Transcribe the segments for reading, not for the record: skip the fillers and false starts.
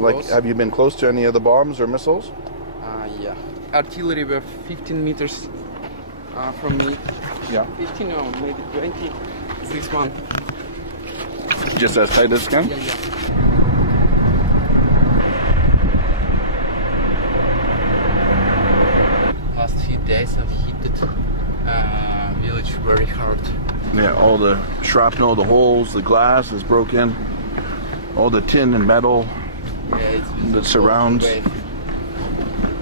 Like, close. have you been close to any of the bombs or missiles? Yeah. Artillery were 15 meters from me. Yeah. 15 or maybe 20. This one. Just as tight as can? Yeah, yeah. Last few days I've hit the village very hard. Yeah, all the shrapnel, the holes, the glass is broken. All the tin and metal Yeah, it's that surrounds.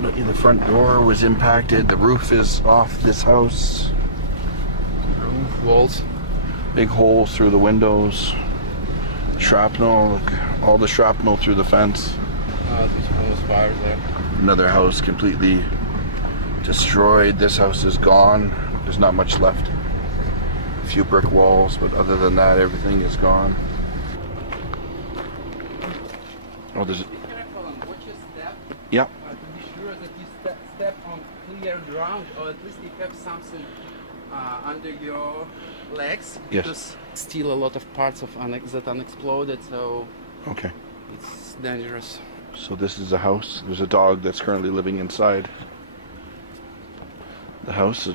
The front door was impacted. The roof is off this house. Roof, walls. Big holes through the windows. Shrapnel, look, all the shrapnel through the fence. This one was fire there. Another house completely destroyed. This house is gone. There's not much left. A few brick walls, but other than that, everything is gone. Oh, there's. Be careful and watch your step. Yeah. To be sure that you step on clear ground, or at least you have something under your legs. Yes. Because still a lot of parts of that unexploded, so Okay. it's dangerous. So this is a house. There's a dog that's currently living inside the house. Is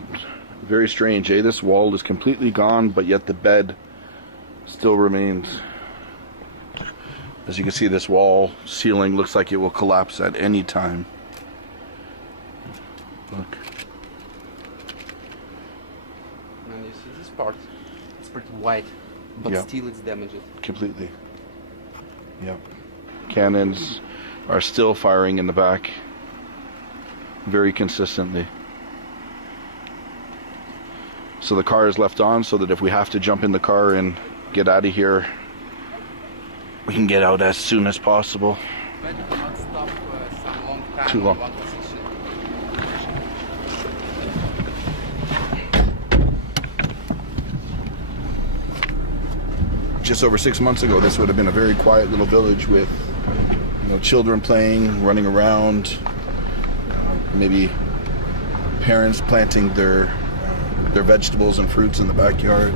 very strange, eh? This wall is completely gone, but yet the bed still remains. As you can see, this wall ceiling looks like it will collapse at any time. Look. And you see this part, it's pretty white, but Yeah. still it's damaged. Completely. Yep. Cannons are still firing in the back very consistently. So the car is left on so that if we have to jump in the car and get out of here, we can get out as soon as possible. Better not stop some long time Too long. in one position. Just over 6 months ago, this would have been a very quiet little village with, children playing, running around, maybe parents planting their vegetables and fruits in the backyard.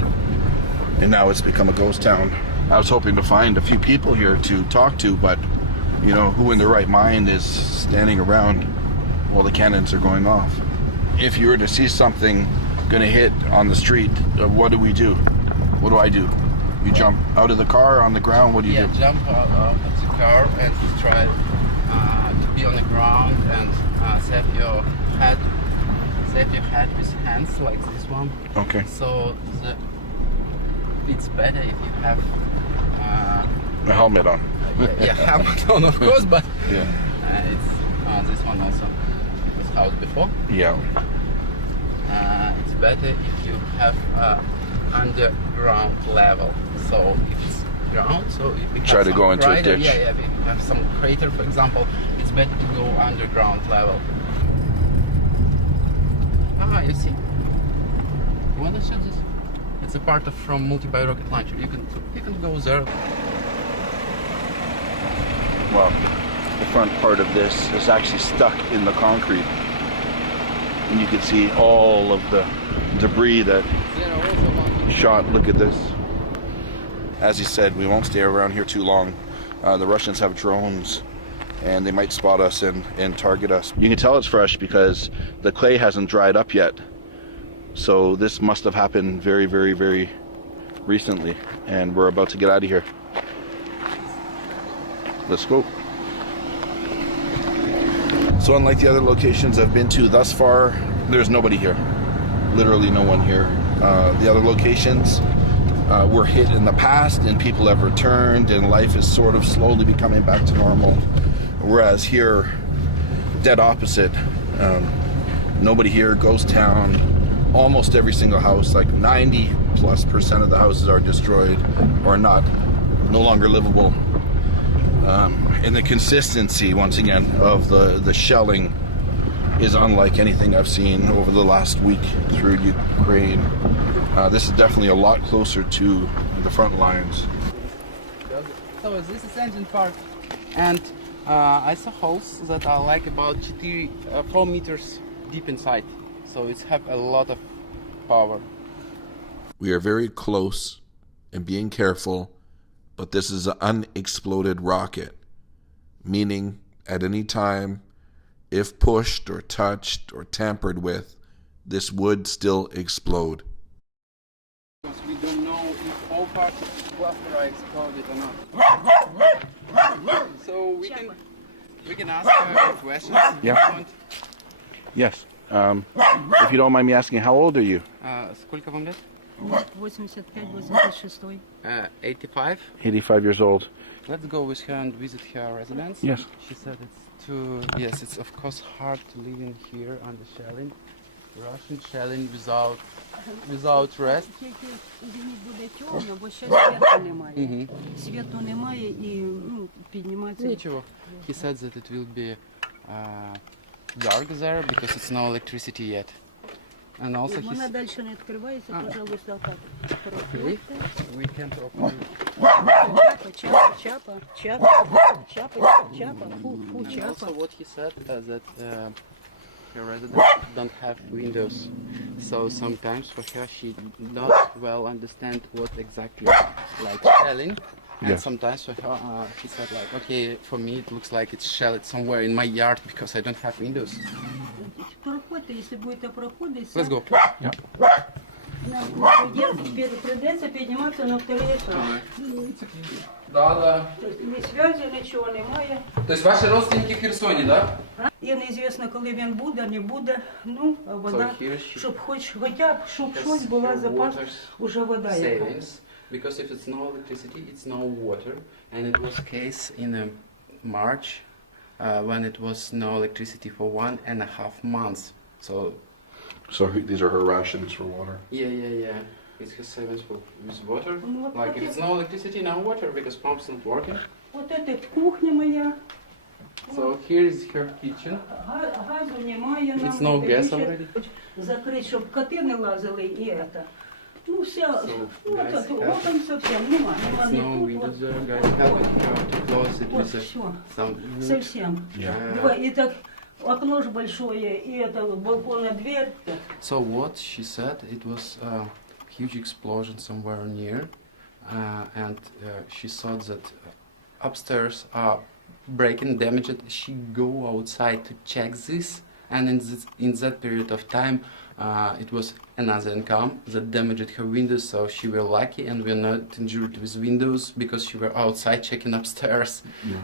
And now it's become a ghost town. I was hoping to find a few people here to talk to, but who in their right mind is standing around while the cannons are going off? If you were to see something gonna hit on the street, what do we do? What do I do? You jump out of the car, on the ground, what do you do? Jump out of the car and try to be on the ground and save your head with hands like this one. Okay. So it's better if you have A helmet on. helmet on, of course, but Yeah. it's this one also was housed before. Yeah. It's better if you have underground level. So if it's ground, so if you Try have to some go into a crater, ditch. if you have some crater, for example, it's better to go underground level. You see? You want to shoot this? It's a part of from multi-buy rocket launcher. You can go there. Well, the front part of this is actually stuck in the concrete. And you can see all of the debris that shot. Look at this. As you said, we won't stay around here too long. The Russians have drones and they might spot us and target us. You can tell it's fresh because the clay hasn't dried up yet. So this must have happened very, very, very recently. And we're about to get out of here. Let's go. So unlike the other locations I've been to thus far, there's nobody here. Literally no one here. The other locations were hit in the past and people have returned and life is sort of slowly becoming back to normal. Whereas here, dead opposite. Nobody here, ghost town. Almost every single house, like 90+% of the houses are destroyed or no longer livable. And the consistency, once again, of the shelling is unlike anything I've seen over the last week through Ukraine. This is definitely a lot closer to the front lines. So this is engine part, and I saw holes that are like about 4 meters deep inside. So it's have a lot of power. We are very close and being careful, but this is an unexploded rocket. meaning at any time, if pushed or touched or tampered with, this would still explode. We don't know if all parts of the cluster are exploded or not. So we can ask her questions. Yeah. Yes. If you don't mind me asking, how old are you? Сколько вам лет? 85-86. 85. 85 years old. Let's go with her and visit her residence. Yes. She said it's too. Yes, it's of course hard to live in here under shelling, Russian shelling without rest. Тільки, извиніть, буде темно, бо ще світу немає. Світу немає і піднімається. Ничего. He said that it will be dark there because it's no electricity yet. And also he Вона далі не відкривається, пожалуйста, так. okay, we can't open it. Чапа, фу, And чапа. also what he said that her residents don't have windows, so sometimes for her she not well understand what exactly like shelling, and Yes. sometimes for her she said like, okay, for me it looks like it's shelled somewhere in my yard because I don't have windows. Проходьте, якщо будете проходити, Let's go. нам прийдеться підніматися на второй етаж. Да. Ні зв'язі, нічого немає. То есть ваши родственники в Херсоне, да? І неізвісно, коли він буде, не буде. Ну, а вода, So here she щоб хоча б, щоб щось була запас, уже вода яка. savings, because if it's no electricity, it's no water, and it was case in March when it was no electricity for 1.5 months. So these are her rations for water. Yeah. It's her savings with water. Ну, от Like if it's no electricity, no water because pump's not working. От це кухня моя. So here is her kitchen. Газу немає. Нам It's no gas ще already. закрити, щоб коти не лазили і це. Ну, все, So, ну, guys, от окон совсем нема. It's Ні no тут, windows there, guys. Helping her to close it от with все. some wood. Совсем. И так окно же большое, и это балконная дверь. So what she said, it was a huge explosion somewhere near, and she thought that upstairs are breaking, damaged. She go outside to check this, and in that period of time, it was another income that damaged her windows. So she were lucky, and we're not injured with windows because she were outside checking upstairs.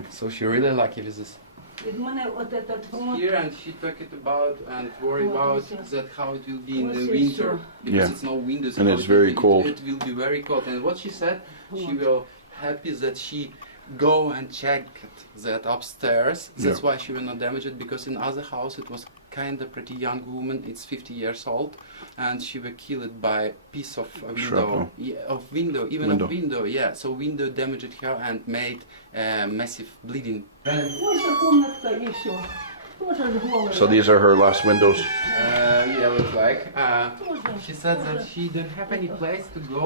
So she really lucky with this. Від мене от этот Here, and she talked it about and worry What about is it? that how it will be in What the is winter it? because Yeah. it's no windows And how it's it will very be. cold. It will be very cold. And what she said, she What? will happy that she go and check that upstairs. That's Yeah. why she will not damage it because in other house it was kind of pretty young woman. It's 50 years old, and she were killed by piece of a window. Shrapnel. Yeah, of window, even Window. of window. Yeah, so window damaged her and made massive bleeding. ось ця комнатка і все. Тоже ж голе. So these are her last windows. Yeah, look like. She said that she don't have any place to go.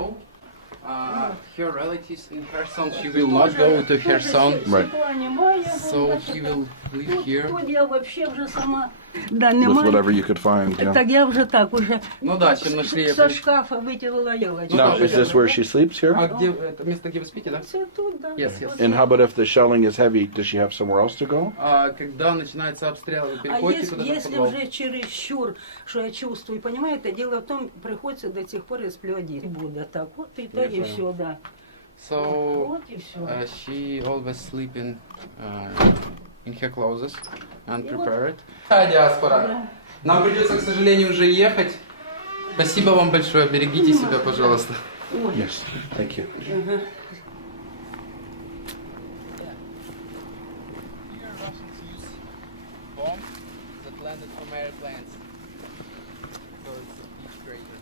Her relatives in Kherson, she will not go to Kherson, Right. Світла немає. so she will live here. Тут я вообще вже сама. Да, With немає. whatever you could find. Yeah. Так я вже так уже Ну да, чем нашли я со шкафа витягла елочку. Now, is this where she sleeps here? А где это место, где вы спите, да? Це тут, да. Yes, yes. And how about if the shelling is heavy? Does she have somewhere else to go? Когда начинается обстрел, вы А переходите куда-то в если подвал? уже чересчур, что я чувствую, понимаете, дело в том, приходится до тех пор эксплодить. Буду так, вот и то, Я и понял. все, да. So, Вот и все. she always sleep in her clothes and prepare it. Диаспора. Нам придется, к сожалению, уже ехать. Спасибо вам большое. Берегите себя, пожалуйста. Yes. Thank you. Here Russians use bombs that landed from airplanes. So it's a big crater.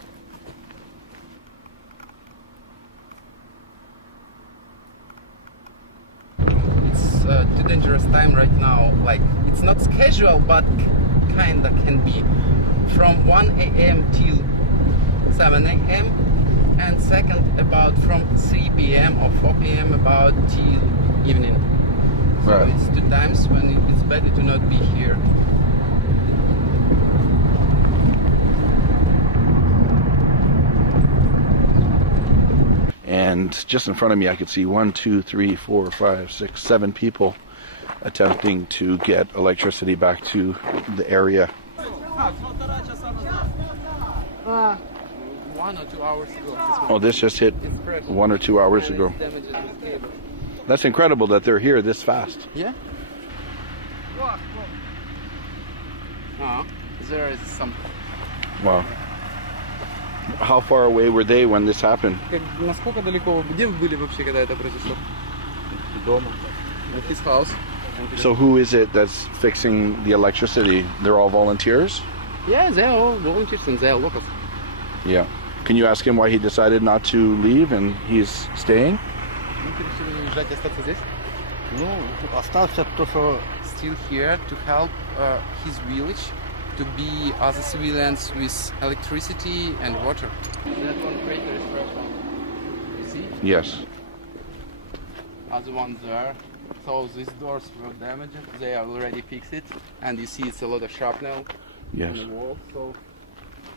It's too dangerous time right now. Like, it's not casual, but kinda can be. From 1 a.m. till 7 a.m. and second about from 3 p.m. or 4 p.m. about till evening. So Right. it's 2 times when it's better to not be here. And just in front of me, I could see 1, 2, 3, 4, 5, 6, 7 people attempting to get electricity back to the area. 1 or 2 hours ago. Oh, this just hit 1 or 2 hours ago. That's incredible that they're here this fast. Yeah. There is some. Wow. How far away were they when this happened? Насколько далеко? Где вы были вообще, когда это произошло? Дома. At his house. So who is it that's fixing the electricity? They're all volunteers? Yeah, they are all volunteers and they are locals. Yeah. Can you ask him why he decided not to leave and he's staying? Ну, остался, потому что Still here to help his village to be other civilians with electricity and water. That one crater is fresh one. You see? Yes. Other one there. So these doors were damaged. They are already fixed it, and you see it's a lot of shrapnel Yes. on the wall. So,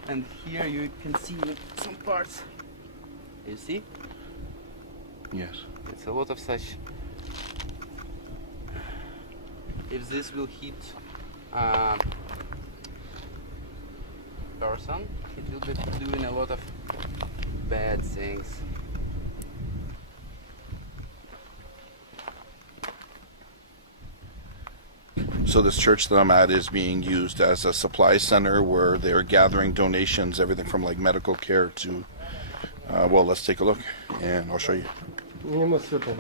and here you can see some parts. You see? Yes. It's a lot of such. If this will hit person, it will be doing a lot of bad things. So this church that I'm at is being used as a supply center where they're gathering donations, everything from like medical care to, well, let's take a look and I'll show you. нема света.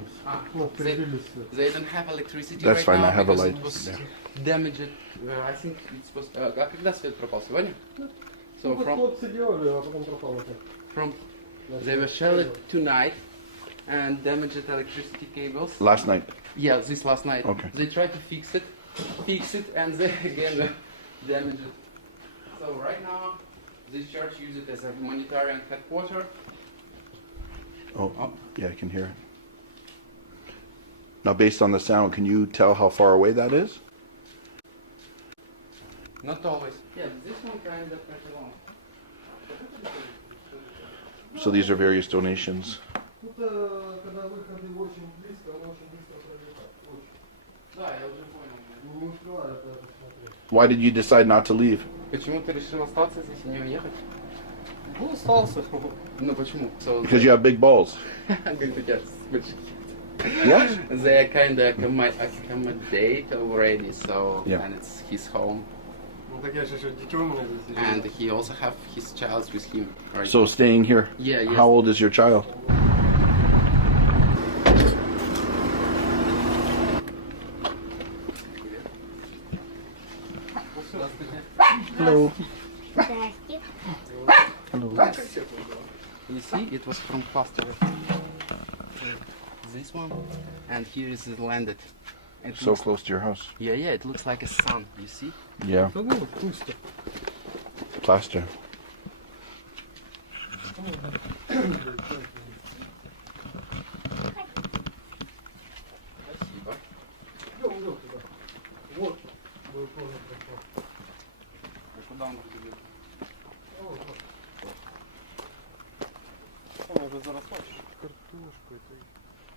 Ну, They, перебили свет. they don't have electricity That's right fine, now I have a because light it was there. damaged. I think it's supposed. А когда свет пропал? Сегодня? So Ну, from хлопцы делали, а потом пропало. from they were shelled tonight and damaged electricity cables. Last night. Yeah, this last night. Okay. They tried to fix it, and they again damaged it. So right now, this church uses it as a humanitarian headquarters. Oh, yeah, I can hear it. Now, based on the sound, can you tell how far away that is? Not always. Yeah, this one kind of pretty long. So these are various donations. Тут, когда выходы очень близко, оно очень быстро пролетает. Очень. Да, я уже понял. Не успеваю даже смотреть. Why did you decide not to leave? Почему ты решил остаться здесь и не уехать? Ну, остался. Ну почему? So Because you have big balls. good to get switch. Yes? They are kind of accommodate already, so Yeah. and it's his home, Ну, так я же еще дитё у меня здесь. and he also have his child with him. Right? So staying here. Yeah, yes. How old is your child? Hello. Hello. You see, it was from plaster. This one, and here is it landed. It So looks, close to your house. yeah, it looks like a sun. You see? Yeah. Да ну, пусто. Plaster. Спасибо. Идем туда. Вот. Был полный проход. А куда он побежит? Там уже заросла картошкой.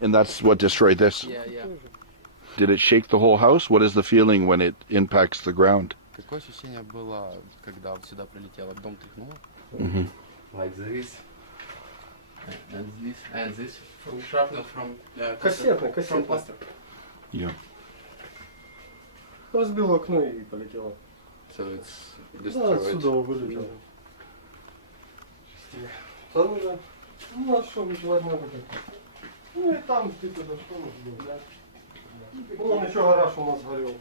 And that's what destroyed this. Yeah, yeah. Did it shake the whole house? What is the feeling when it impacts the ground? Какое ощущение было, когда вот сюда прилетело? Дом тряхнуло? Mm-hmm. Like this. And this from shrapnel from Кассетный, from кассетный. plaster. Yeah. Разбило окно и полетело. So it's Да, destroyed. отсюда вылетело. Там уже, ну а что, выживать надо как-то. Ну и там ты-то за что нужно, да? Ну, он еще гараж у нас горел.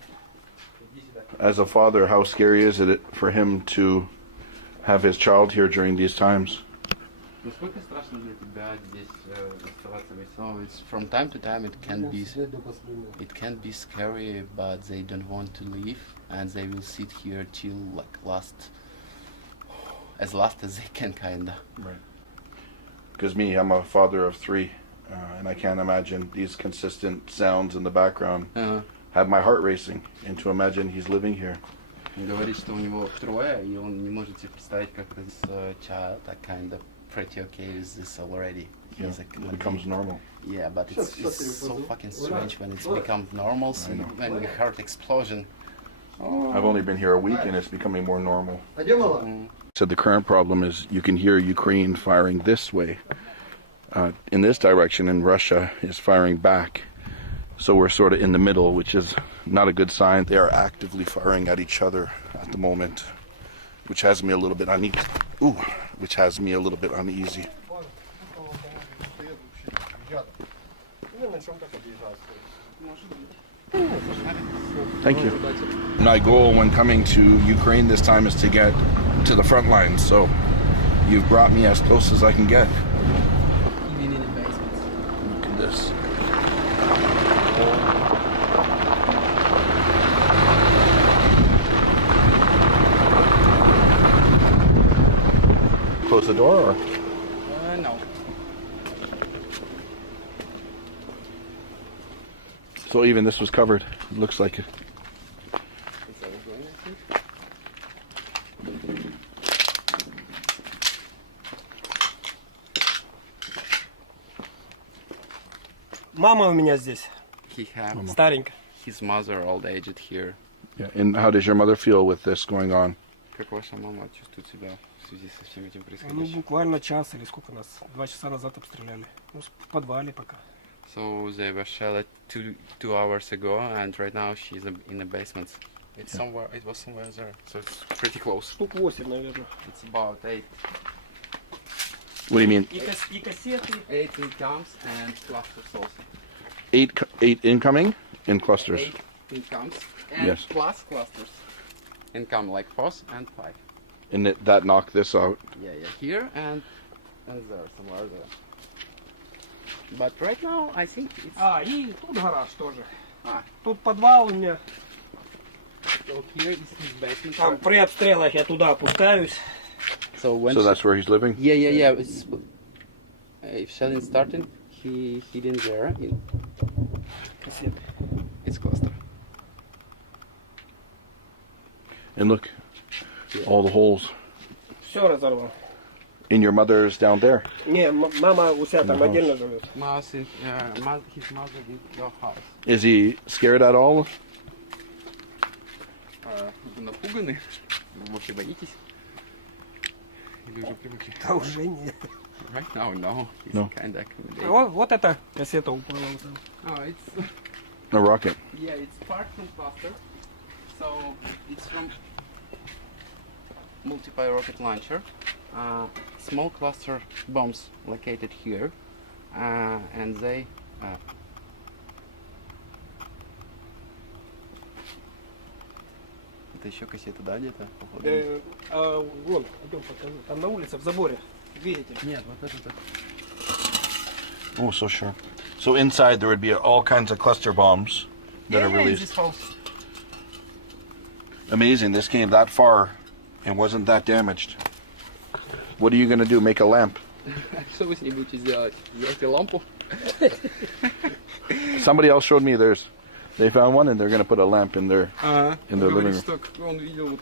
As a father, how scary is it for him to have his child here during these times? Насколько страшно для тебя здесь оставаться? So it's from time to time it can be scary, but they don't want to leave, and they will sit here till like as last as they can, kinda. Right. Because me, I'm a father of three, and I can't imagine these consistent sounds in the background. Have my heart racing, and to imagine he's living here. Он говорит, что у него трое, и он не может себе представить, как this child are kind of pretty okay with this already. Yeah, He's it becomes normal. Yeah, but it's so fucking strange when it's become normal. So when we heard explosion. I've only been here a week and it's becoming more normal. А где мала? So the current problem is you can hear Ukraine firing this way, in this direction, and Russia is firing back. So we're sort of in the middle, which is not a good sign. They are actively firing at each other at the moment, which has me a little bit uneasy. Which has me a little bit uneasy. Thank you. My goal when coming to Ukraine this time is to get to the front lines, so you've brought me as close as I can get. Even in the basement. Look at this. Close the door, or? No. So even this was covered. It looks like it. It's overgrown, I think. Мама у меня здесь, He had старенькая. his mother old aged here. Yeah. And how does your mother feel with this going on? Как ваша мама чувствует себя в связи со всем этим Ну, происходящим? буквально час или сколько нас? 2 часа назад обстреляли. Ну, в подвале пока. So they were shelled two hours ago, and right now she's in the basement. It's somewhere. It was somewhere there, so it's pretty close. Штук 8, наверное. It's about 8. What do you mean? И кассеты. 8 incomes and clusters also. Eight incoming in clusters. 8 incomes and Yes. plus clusters. Income like 4 and 5. And that knocked this out. Yeah, here and there, somewhere there. But right now, I think it's. А, и тут гараж тоже. Ah, Тут подвал у меня. so here is his basement. Там при обстрелах я туда опускаюсь. So when. So that's where he's living? Yeah. It's, if shelling starting, he hidden there in Кассеты. its cluster. And look, all the holes. Все разорвал. And your mother's down there. Не, мама у себя там отдельно живет. Mouse in, his mother in your house. Is he scared at all? Вы напуганы? Вы вообще боитесь? Или уже привыкли? Да уже нет. Right now, no. He's No. kinda accommodating. Вот эта кассета упала. Вот там. Oh, it's. A rocket. Yeah, it's part from cluster. So it's from multiple rocket launcher. Small cluster bombs located here, and they. Это еще кассета, да, где-то? походу? Вон, идем покажу. Там на улице, в заборе. Видите? Нет, вот это. Oh, so sure. So inside there would be all kinds of cluster bombs that are released. This house. Amazing, this came that far and wasn't that damaged. What are you going to do, make a lamp? Что вы с ней будете сделать? Сделайте лампу? Somebody else showed me theirs. They found one and they're going to put a lamp in their living room. Он видел, вот